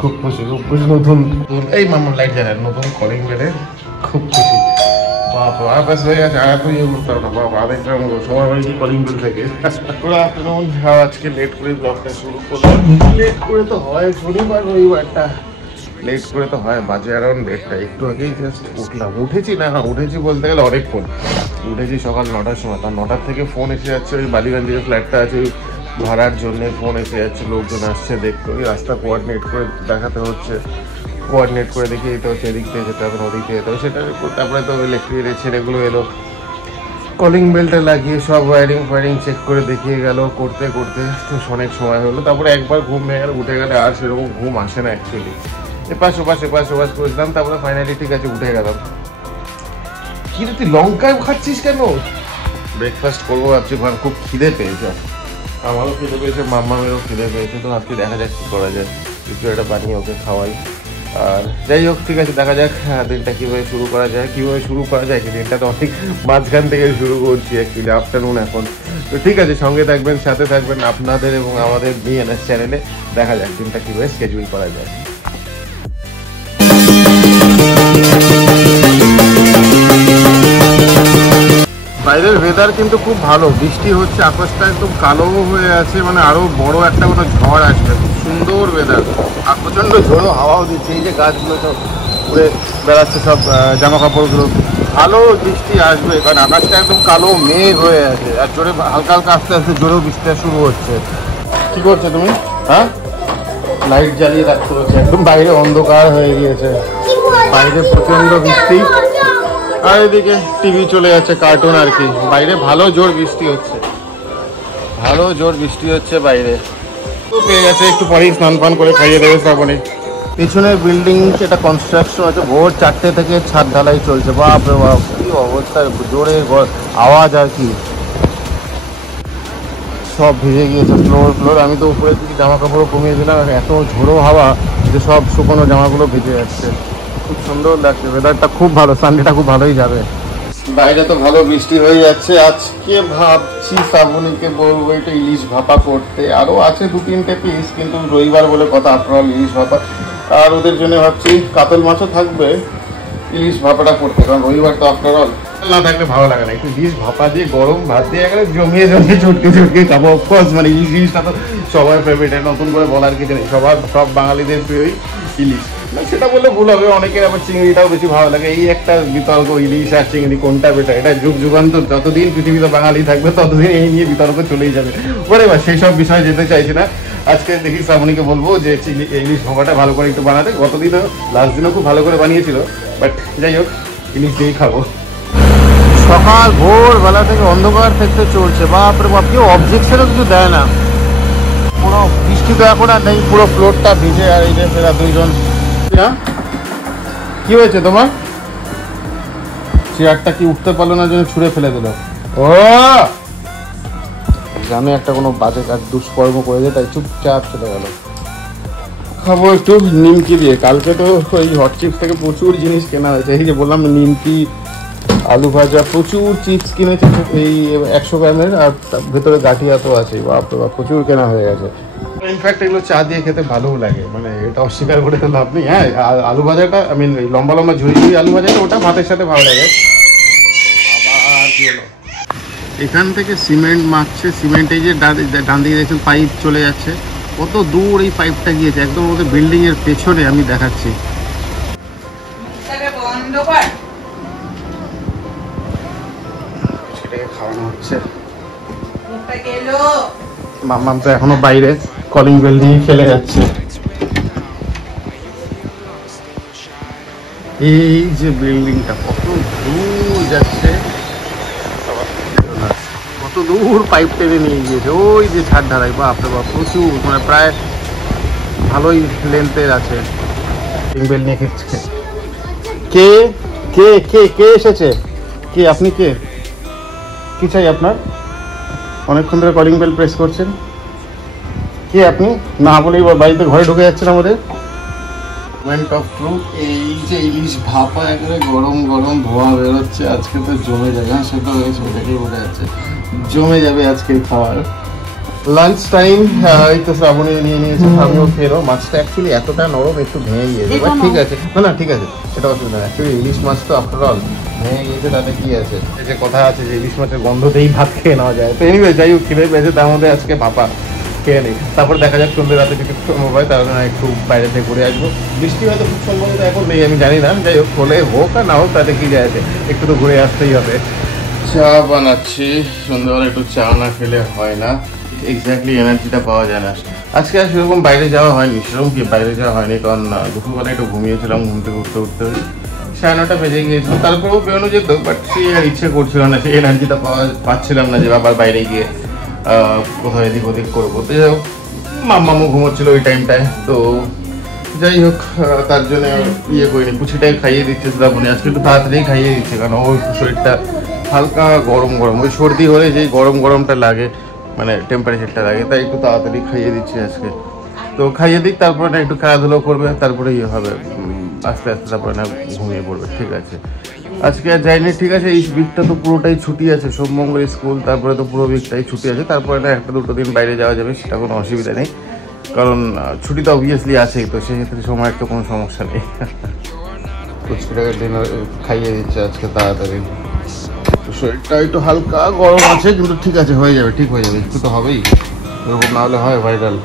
খুব খুশি নতুন এই মামার লাইট জ্বালায় নতুন কলিং বেলে খুব খুশি। বাবা আবাস হয়ে গেছে আর তো ইয়ে করতে হবে বাবা আরেকটা সময় হয়েছি কলিং বেল থেকে। Good afternoon. আজকে লেট করে ব্লগটা শুরু করলাম। লেট করে তো হয় শনিবার রবিবারটা লেট করে তো হয়, বাজে অ্যারাউন্ড 1টা। একটু আগেই জাস্ট উঠলাম, উঠেছি বলতে গেলে অনেকক্ষণ উঠেছি সকাল 9টার সময়। তার 9টার থেকে ফোন এসে যাচ্ছে, ওই বালিগঞ্জ যে ফ্ল্যাটটা আছে ওই ভাড়ার জন্য ফোন এসে যাচ্ছে, লোকজন আসছে দেখতে, ওই রাস্তা কোঅর্ডিনেট করে দেখাতে হচ্ছে, কোঅর্ডিনেট করে দেখিয়ে দিতে হচ্ছে এদিক থেকে যেতে হবে ওদিক থেকে যেতে হবে সেটা। তারপরে তো ইলেকট্রিকের ছেলেগুলো এলো, কলিং বেলটা লাগিয়ে সব ওয়ারিং চেক করে দেখিয়ে গেল, করতে করতে তো অনেক সময় হলো। তারপরে একবার ঘুম ভেঙে গেলে উঠে গেলে আর সেরকম ঘুম আসে না অ্যাকচুয়ালি। এপাশ ওপাশ করেছিলাম, তারপরে ফাইনালি ঠিক আছে উঠে গেলাম। কি রে তুই লঙ্কা খাচ্ছিস কেন? ব্রেকফাস্ট করবো ভাবছি, খুব খিদে পেয়েছে, আমারও খিদে পেয়েছে, মাম্মামেরও খিদে পেয়েছে। তো আজকে দেখা যাক কী করা যায়, কিছু একটা বানিয়ে ওকে খাওয়াই। আর যাই হোক ঠিক আছে, দেখা যাক দিনটা কীভাবে শুরু করা যায় কি দিনটা তো অনেক মাঝখান থেকে শুরু করছি অ্যাকচুয়ালি, আফটারনুন এখন। তো ঠিক আছে, সঙ্গে থাকবেন, সাথে থাকবেন আপনাদের এবং আমাদের বিএনএস চ্যানেলে। দেখা যাক দিনটা কীভাবে স্কেজুল করা যায়। বাইরের ওয়েদার কিন্তু খুব ভালো, বৃষ্টি হচ্ছে, আকাশটা একদম কালো হয়ে আছে, মানে আরো বড় একটা কোনো ঝড় আসবে। খুব সুন্দর ওয়েদার, আর প্রচন্ড ঝোড়ো হাওয়াও দিচ্ছে। এই যে গাছগুলো সব উড়ে বেড়াচ্ছে, সব জামা কাপড়গুলো, ভালো বৃষ্টি আসবে, কারণ আকাশটা একদম কালো মেঘ হয়ে আছে, আর জোরে হালকা হালকা আস্তে আস্তে জোরেও বৃষ্টিটা শুরু হচ্ছে। কি করছো তুমি? হ্যাঁ, লাইট জ্বালিয়ে রাখতে হচ্ছে, একদম বাইরে অন্ধকার হয়ে গিয়েছে, বাইরে প্রচন্ড বৃষ্টি, আর এদিকে টিভি চলে যাচ্ছে, কার্টুন আর কি। বাইরে ভালো জোর বৃষ্টি হচ্ছে বাইরে। তো পেয়ে গেছে, একটু পরেই স্নান পান করে খাইয়ে দেবে শ্রাবণী। পিছনের বিল্ডিং এটা কনস্ট্রাকশন আছে, ভোর 4টে থেকে ছাদ ঢালাই চলছে। বাপ রে বাপ, কি অবস্থা, জোরে আওয়াজ আর কি, সব ভিজে গিয়েছে ফ্লোর। আমি তো উপরে থেকে জামা কাপড়ও কমিয়ে দিলাম, এত ঝোড়ো হাওয়া যে সব শুকনো জামাগুলো ভিজে যাচ্ছে। খুব সুন্দর লাগছে, ওয়েদারটা খুব ভালো, সানডেটা খুব ভালোই যাবে। বাইরে তো ভালো বৃষ্টি হয়ে যাচ্ছে। আজকে ভাবছি শ্রাবণীকে বলবো এটা ইলিশ ভাপা করতে, আরও আছে 2-3টে পিস, কিন্তু রবিবার বলে কথা, আফটারঅল ইলিশ ভাপা। আর ওদের জন্য ভাবছি কাতল মাছও থাকবে, ইলিশ ভাপাটা করতে, কারণ রবিবার তো আফটারঅল না থাকলে ভালো লাগে না। একটু ইলিশ ভাপা দিয়ে গরম ভাত দিয়ে একেবারে জমিয়ে চটকে খাবো। অফকোর্স মানে ইলিশটা তো সবার ফেভারিট, নতুন করে বলার কিছু নেই, সব বাঙালিদের প্রিয় ইলিশ। না সেটা বললে ভুল হবে, অনেকের আবার চিংড়িটাও বেশি ভালো লাগে। এই একটা বিতর্ক, ইলিশ আর চিংড়ি কোনটা বেটার, এটা যুগান্তর, যতদিন পৃথিবীতে বাঙালি থাকবে ততদিন এই নিয়ে বিতর্ক চলেই যাবে। ওরে বা সেই সব বিষয়ে যেতে চাইছি না। আজকে দেখি শ্রাবণীকে বলবো যে ইলিশ ভাপাটা ভালো করে একটু বানাতে। গতদিনও লাস্ট দিনও খুব ভালো করে বানিয়েছিল, বাট যাই হোক ইলিশ দিয়েই খাবো। সকাল ভোরবেলা থেকে অন্ধকার থেকে চলছে, বাপরে বাপ, কেউ অবজেকশনও কিছু দেয় না। পুরো বৃষ্টি তো এখন আর নেই, পুরো ফ্লোরটা ভিজে। আর এই যে এরা দুইজন, কি হয়েছে তোমার? চেয়ারটা কি উঠতে পারলো না, জন্য ছুঁড়ে ফেলে দিল। ও জানে একটা কোনো বাজে কাজ দুষ্কর্ম করে দিয়ে, তাই চুপচাপ চলে গেল। খাবো একটু নিমকি দিয়ে। কালকে তো ওই হট চিপস থেকে প্রচুর জিনিস কেনা হয়েছে, এই যে বললাম নিমকি, আলু ভাজা, প্রচুর চিপস কিনেছি এই 100 গ্রামের, আর ভেতরে গাঠিয়া তো আছে। বাপরে বাপ, প্রচুর কেনা হয়ে গেছে। ইনফ্যাক্ট এগুলো চা দিয়ে খেতে ভালোও লাগে, মানে এটা অস্বীকার করে তো লাভ নেই। হ্যাঁ, আলু ভাজাটা লম্বা লম্বা ঝুড়ি আলু ভাজাটা ওটা ভাতের সাথে ভালো লাগে। আবার কি হলো, এখান থেকে সিমেন্ট মাখছে, সিমেন্ট এই যে ডান দিকে দেখছেন পাইপ চলে যাচ্ছে, কত দূর এই পাইপটা গিয়েছে, একদম ওদের বিল্ডিং এর পেছনে। আমি দেখাচ্ছি, সেটাকে খাওয়ানো হচ্ছে। মাম্মাম তো এখনো বাইরে কলিং বেল দিয়ে খেলে যাচ্ছে। এই যে বিল্ডিংটা কত দূর যাচ্ছে, কত দূর পাইপ টেনে নিয়ে গিয়েছে, ওই যে ছাদ ঢালাই। বাপরে বাপ, প্রচুর, মানে প্রায় ভালোই লেন্থের আছে। কলিং বেল নিয়ে খেচ্ছে। কে কে কে কে এসেছে? কে আপনি? কে? কি চাই আপনার? অনেকক্ষণ ধরে কলিং বেল প্রেস করছেন। কে আপনি? না বলেই বাড়িতে ঘরে ঢুকে যাচ্ছেন আমাদের। মোমেন্ট অফ ট্রুথ, এই যে ইলিশ ভাপা একেবারে গরম গরম ধোয়া বেরোচ্ছে, আজকে তো জমে যাবে। হ্যাঁ, সেটা হয়েছে, ওটাকেই বোঝা যাচ্ছে। জমে যাবে আজকের খাবার। লাঞ্চ টাইম, এই তো শ্রাবণী নিয়ে নিয়েছে, আমিও খেলো। মাছটা অ্যাকচুয়ালি এতটা নরম, একটু ভেঙে গিয়েছে, বাট ঠিক আছে, না ঠিক আছে, এটা অসুবিধা নেই। অ্যাকচুয়ালি ইলিশ মাছ তো আফটার অল ভেঙে গিয়েছে, তাতে কি আছে। এই যে কথা আছে যে ইলিশ মাছের গন্ধতেই ভাত খেয়ে নেওয়া যায়। তো এনিওয়ে যাই হোক, খিদে পেয়েছে, তার মধ্যে আজকে ভাপা খেয়ে নেই। তারপর দেখা যাক সন্ধ্যে রাতে যদি সম্ভব হয় তাহলে না একটু বাইরে থেকে ঘুরে আসবো। বৃষ্টি হয়তো খুব সম্ভবত এখন নেই, আমি জানি না। যাই হোক, হলে হোক আর না হোক তাতে কি যায় আছে, একটু তো ঘুরে আসতেই হবে। চা বানাচ্ছি, সন্ধ্যাবেলা একটু চা না খেলে হয় না, এক্স্যাক্টলি এনার্জিটা পাওয়া যায় না। আজকে আর সেরকম বাইরে যাওয়া হয়নি, সেরকম কি বাইরে যাওয়া হয়নি, কারণ দুপুরবেলা একটু ঘুমিয়েছিলাম, ঘুম থেকে উঠতে 9:30 বেজে গিয়েছিল। তারপরেও বেরোনো যেত, বাট সেই আর ইচ্ছে করছিল না, সেই এনার্জিটা পাচ্ছিলাম না যে আবার বাইরে গিয়ে কোথাও এদিক ওদিক করবো। তো যাই হোক, মাম্মামও ঘুমোচ্ছিল ওই টাইমটায়, তো যাই হোক তার জন্য ইয়ে করিনি, কুচিটাই খাইয়ে দিচ্ছে শ্রাবণী। আজকে একটু তাড়াতাড়ি খাইয়ে দিচ্ছে, কারণ ওর শরীরটা হালকা গরম, ওই সর্দি হলে যেই গরমটা লাগে, মানে টেম্পারেচারটা লাগে, তাই একটু তাড়াতাড়ি খাইয়ে দিচ্ছি আজকে। তো খাইয়ে দিক, তারপরে না একটু খেলাধুলো করবে, তারপরে ইয়ে হবে আস্তে আস্তে, তারপরে না ঘুমিয়ে পড়বে। ঠিক আছে, আজকে আর যাইনি। ঠিক আছে, এই উইকটা তো পুরোটাই ছুটি আছে, সোমমঙ্গল স্কুল, তারপরে তো পুরো উইকটাই ছুটি আছে। তারপরে না 1-2 দিন বাইরে যাওয়া যাবে, সেটা কোনো অসুবিধা নেই, কারণ ছুটি তো অবভিয়াসলি আছেই, তো সেক্ষেত্রে সময়ের তো কোনো সমস্যা নেই। কুচকিটাকে ডিনার খাইয়ে দিচ্ছে আজকে তাড়াতাড়ি। শরীরটা একটু হালকা গরম আছে, কিন্তু ঠিক আছে, হয়ে যাবে, ঠিক হয়ে যাবে, একটু তো হবেই, এরকম না হলে হয় ভাইরাল।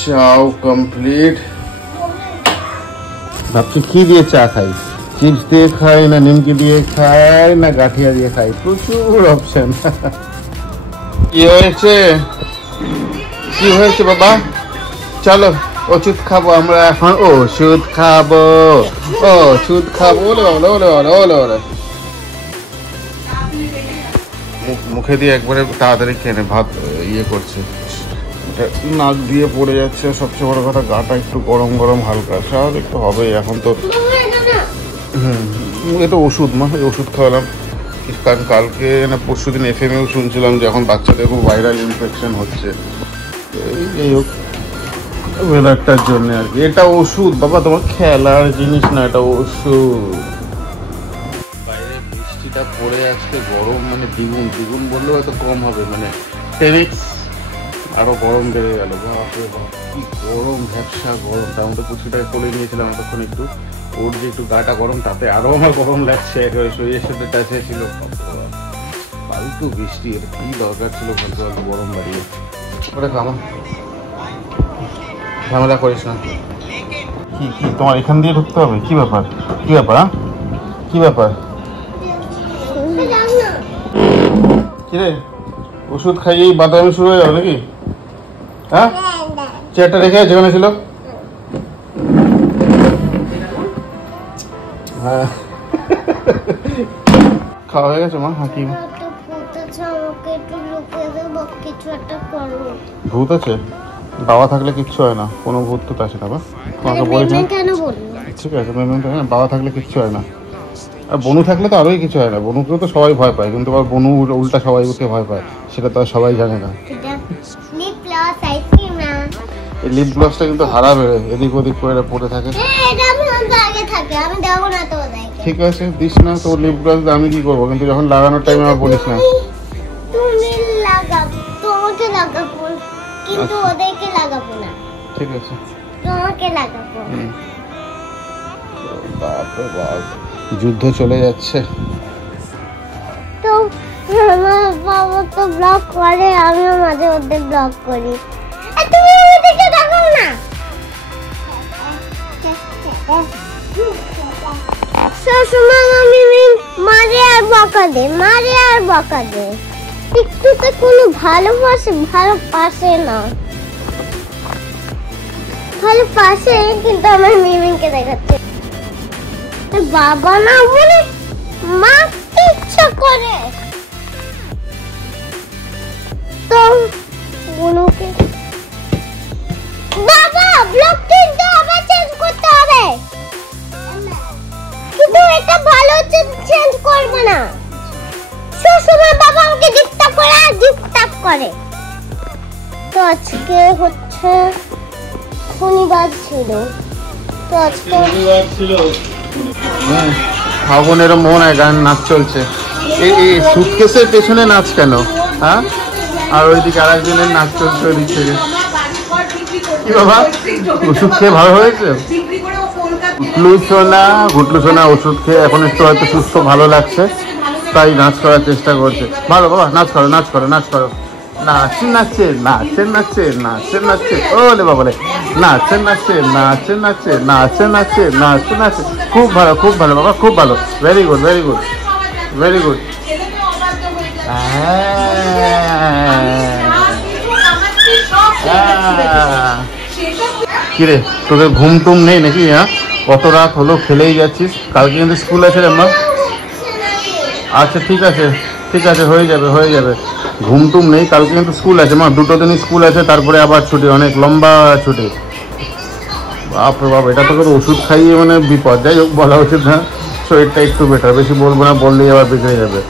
চাও কমপ্লিট। ভাবছি কি দিয়ে চা খাই, চিপস দিয়ে খাই, না নিমকি দিয়ে খাই, না গাঠিয়া দিয়ে খাই, প্রচুর অপশন। কি হয়েছে বাবা? চলো ওষুধ খাবো আমরা এখন, ওষুধ খাবো, ওষুধ খাবো। ওলে বাবা, ওলে বাবা, ওলে ওলে, মুখে দিয়ে একবারে তাড়াতাড়ি খেয়ে ভাত ইয়ে করছে, নাক দিয়ে পড়ে যাচ্ছে। সবচেয়ে বড় কথা, গাটা একটু গরম হালকা, স্বাভাবিক তো হবেই এখন তো। এটা ওষুধ মা, এই ওষুধ খাওয়ালাম, কারণ কালকে না পরশু দিন FM-এও শুনছিলাম যে এখন বাচ্চাদের খুব ভাইরাল ইনফেকশন হচ্ছে। যাই হোক, ওয়েদারটার জন্য আর কি, এটা ওষুধ বাবা, তোমার খেলার জিনিস না, এটা ওষুধ। বাইরে বৃষ্টিটা পড়ে আজকে, গরম মানে দ্বিগুণ বললেও হয়তো কম হবে, মানে 10x আরো গরম বেড়ে গেল। বাপরে বাপ, কি গরম, ভ্যাপসা গরম। তার মধ্যে কুচিটাকে কোলে নিয়েছিলাম তখন, একটু ওর যে একটু গাটা গরম, তাতে আরো আমার গরম লাগছে, শরীরের সাথে টাচে ছিল। ফালতু বৃষ্টি, এটা কি দরকার ছিল বলতে, গরম বাড়িয়ে। ওটা খামা, ঝামেলা করিস না। কি তোমার এখান দিয়ে ঢুকতে হবে? কি ব্যাপার? কি ব্যাপার? কিরে, ওষুধ খাইয়েই বাদামি শুরু হয়ে যাবে নাকি? হ্যাঁ, চেয়ারটা রেখে যেখানে ছিল। হ্যাঁ, খাওয়া হয়ে গেছে মা? হ্যাঁ, কি ভূত আছে? বাবা থাকলে কিচ্ছু হয় না, কোনো ভূত তো আসে না। তোমাকে বলেছি ঠিক আছে, বাবা থাকলে কিচ্ছু হয় না, আর বনু থাকলে তো আরোই কিছু হয় না। বনুকেও তো সবাই ভয় পায়, কিন্তু আবার বনু উল্টা সবাই ওকে ভয় পায়, সেটা তো আর সবাই জানে না। এই লিপ গ্লসটা কিন্তু হারাবে, এদিক ওদিক করে পড়ে থাকে। ঠিক আছে, দিস না, তোর লিপ গ্লস আমি কি করবো, কিন্তু যখন লাগানোর টাইমে আমার বলিস না। ঠিক আছে, বাপরে বাপ, যুদ্ধ চলে যাচ্ছে। তো আমার বাবা তো ব্লগ করে, আমিও মাঝে মধ্যে ব্লগ করি। তুমি ওদিকে তাকাও না, সবসময় আমি মারে আর বকা দে, একটু তো কোনো ভালো পাশে না, ভালো পাশে, কিন্তু আমার মিমিনকে দেখাচ্ছে। বাবা না বলে মারতে ইচ্ছা করে, তো বনুকে বাবা ব্লগ কিন্তু আবার চেঞ্জ করতে হবে, কিন্তু এটা ভালো চেঞ্জ করব না। সবসময় বাবা আমাকে ডিস্টার্ব করে। তো আজকে হচ্ছে শনিবার ছিল, তো আজকে ফাগুনেরও মন হয়, গান নাচ চলছে। এই সুটকেসের পেছনে নাচ কেন? হ্যাঁ, আর ওইদিকে আর একজনের নাচ চলছে ওই দিক থেকে। কি বাবা, ওষুধ খেয়ে ভালো হয়েছে? গুটলু সোনা ওষুধ খেয়ে এখন একটু হয়তো সুস্থ ভালো লাগছে, তাই নাচ করার চেষ্টা করছে। ভালো বাবা, নাচ করো নাচ করো নাচ করো। নাচছে নাচছে নাচছে নাচছে নাচছে নাচছে, ওলে বাবা রে, নাচছে নাচছে নাচছে নাচছে নাচছে নাচছে নাচছে নাচছে। খুব ভালো বাবা, খুব ভালো। Very good very good very good. কিরে, তোদের ঘুম টুম নেই নাকি? হ্যাঁ, কত রাত হলো খেলেই যাচ্ছিস। কালকে কিন্তু স্কুল আছে রে মা। আচ্ছা ঠিক আছে ঠিক আছে, হয়ে যাবে হয়ে যাবে। ঘুম টুম নেই, কালকে কিন্তু স্কুল আছে মা, 2 দিনই স্কুল আছে, তারপরে আবার ছুটি, অনেক লম্বা ছুটি। বাপরে বাপ, এটা তোকে ওষুধ খাইয়ে মানে বিপদ। যাই হোক, বলা উচিত না, শরীরটা একটু বেটার, বেশি বলবো না, বললেই আবার বিগড়ে যাবে।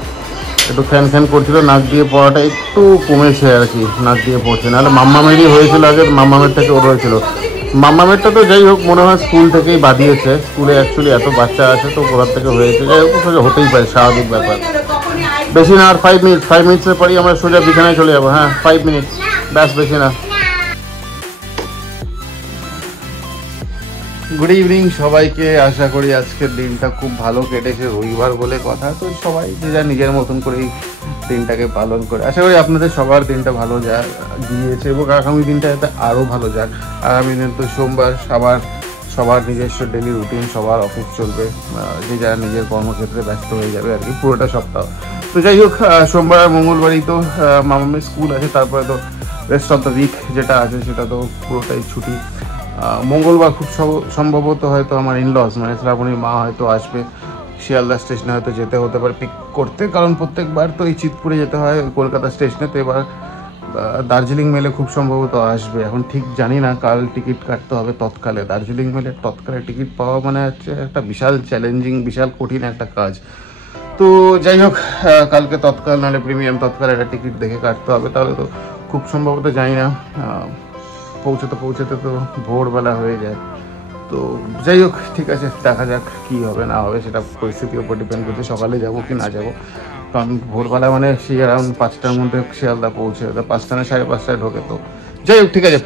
একটু ফ্যান ফ্যান করছিল, নাক দিয়ে পড়াটা একটু কমেছে আর কি, নাক দিয়ে পড়ছে। নাহলে মাম্মামেরই হয়েছিল আগে, মাম্মামের থেকে ওর হয়েছিল। মাম্মামেরটা তো যাই হোক মনে হয় স্কুল থেকেই বাদিয়েছে, স্কুলে অ্যাকচুয়ালি এত বাচ্চা আছে তো কোথার থেকে হয়েছে। যাই হোক, হতেই পারে, স্বাভাবিক ব্যাপার। বেশি না, আর 5 মিনিটের পরেই আমরা সোজা বিছানায় চলে যাবো। হ্যাঁ, 5 মিনিট ব্যাস, বেশি না। গুড ইভিনিং সবাইকে, আশা করি আজকের দিনটা খুব ভালো কেটেছে। রবিবার বলে কথা, তো সবাই যে যা নিজের মতন করেই দিনটাকে পালন করে। আশা করি আপনাদের সবার দিনটা ভালো যাক, গিয়েছে, এবং আগামী দিনটা যাতে আরও ভালো যাক। আগামী দিন তো সোমবার, সবার নিজস্ব ডেলি রুটিন, সবার অফিস চলবে, যে যারা নিজের কর্মক্ষেত্রে ব্যস্ত হয়ে যাবে আর কি পুরোটা সপ্তাহ। তো যাই হোক, সোমবার আর মঙ্গলবারই তো মামামের স্কুল আছে, তারপরে তো রেস্ট অফ দ্য উইক যেটা আছে সেটা তো পুরোটাই ছুটি। মঙ্গলবার খুব সম্ভবত হয়তো আমার ইনলস মানে শ্রাবণীর মা হয়তো আসবে, শিয়ালদা স্টেশনে হয়তো যেতে হতে পারে পিক করতে, কারণ প্রত্যেকবার তো এই চিতপুরে যেতে হয় কলকাতা স্টেশনে, তো এবার দার্জিলিং মেলে খুব সম্ভবত আসবে। এখন ঠিক জানি না, কাল টিকিট কাটতে হবে তৎকালে। দার্জিলিং মেলের তৎকালে টিকিট পাওয়া মানে হচ্ছে একটা বিশাল চ্যালেঞ্জিং, বিশাল কঠিন একটা কাজ। তো যাই হোক, কালকে তৎকাল নাহলে প্রিমিয়াম তৎকাল একটা টিকিট দেখে কাটতে হবে, তাহলে তো খুব সম্ভবত জানি না, পৌঁছাতে তো ভোরবেলা হয়ে যায়। তো যাই হোক, ঠিক আছে, দেখা যাক কী হবে না হবে, সেটা পরিস্থিতির উপর ডিপেন্ড করছে সকালে যাবো কি না যাবো। কারণ ভোরবেলা মানে সেই অ্যারাউন্ড 5টার মধ্যে শিয়ালদা পৌঁছে, 5টা না 5:30টায় ঢোকে। তো যাই হোক, ঠিক আছে,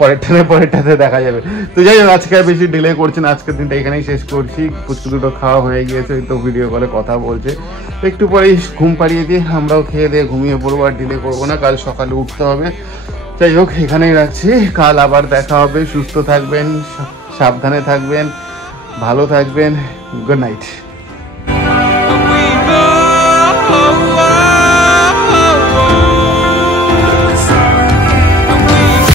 পরেরটাতে দেখা যাবে। তো যাই হোক, আজকে আর বেশি ডিলে করছি না, আজকের দিনটা এখানেই শেষ করছি। পুচকু দুটো খাওয়া হয়ে গিয়েছে, তো ভিডিও কলে কথা বলছে। একটু পরেই ঘুম পাড়িয়ে দিয়ে আমরাও খেয়ে দিয়ে ঘুমিয়ে পড়বো, আর ডিলে করবো না, কাল সকালে উঠতে হবে। যাই হোক, এখানেই রাখছি, কাল আবার দেখা হবে। সুস্থ থাকবেন, সাবধানে থাকবেন, ভালো থাকবেন। Good night.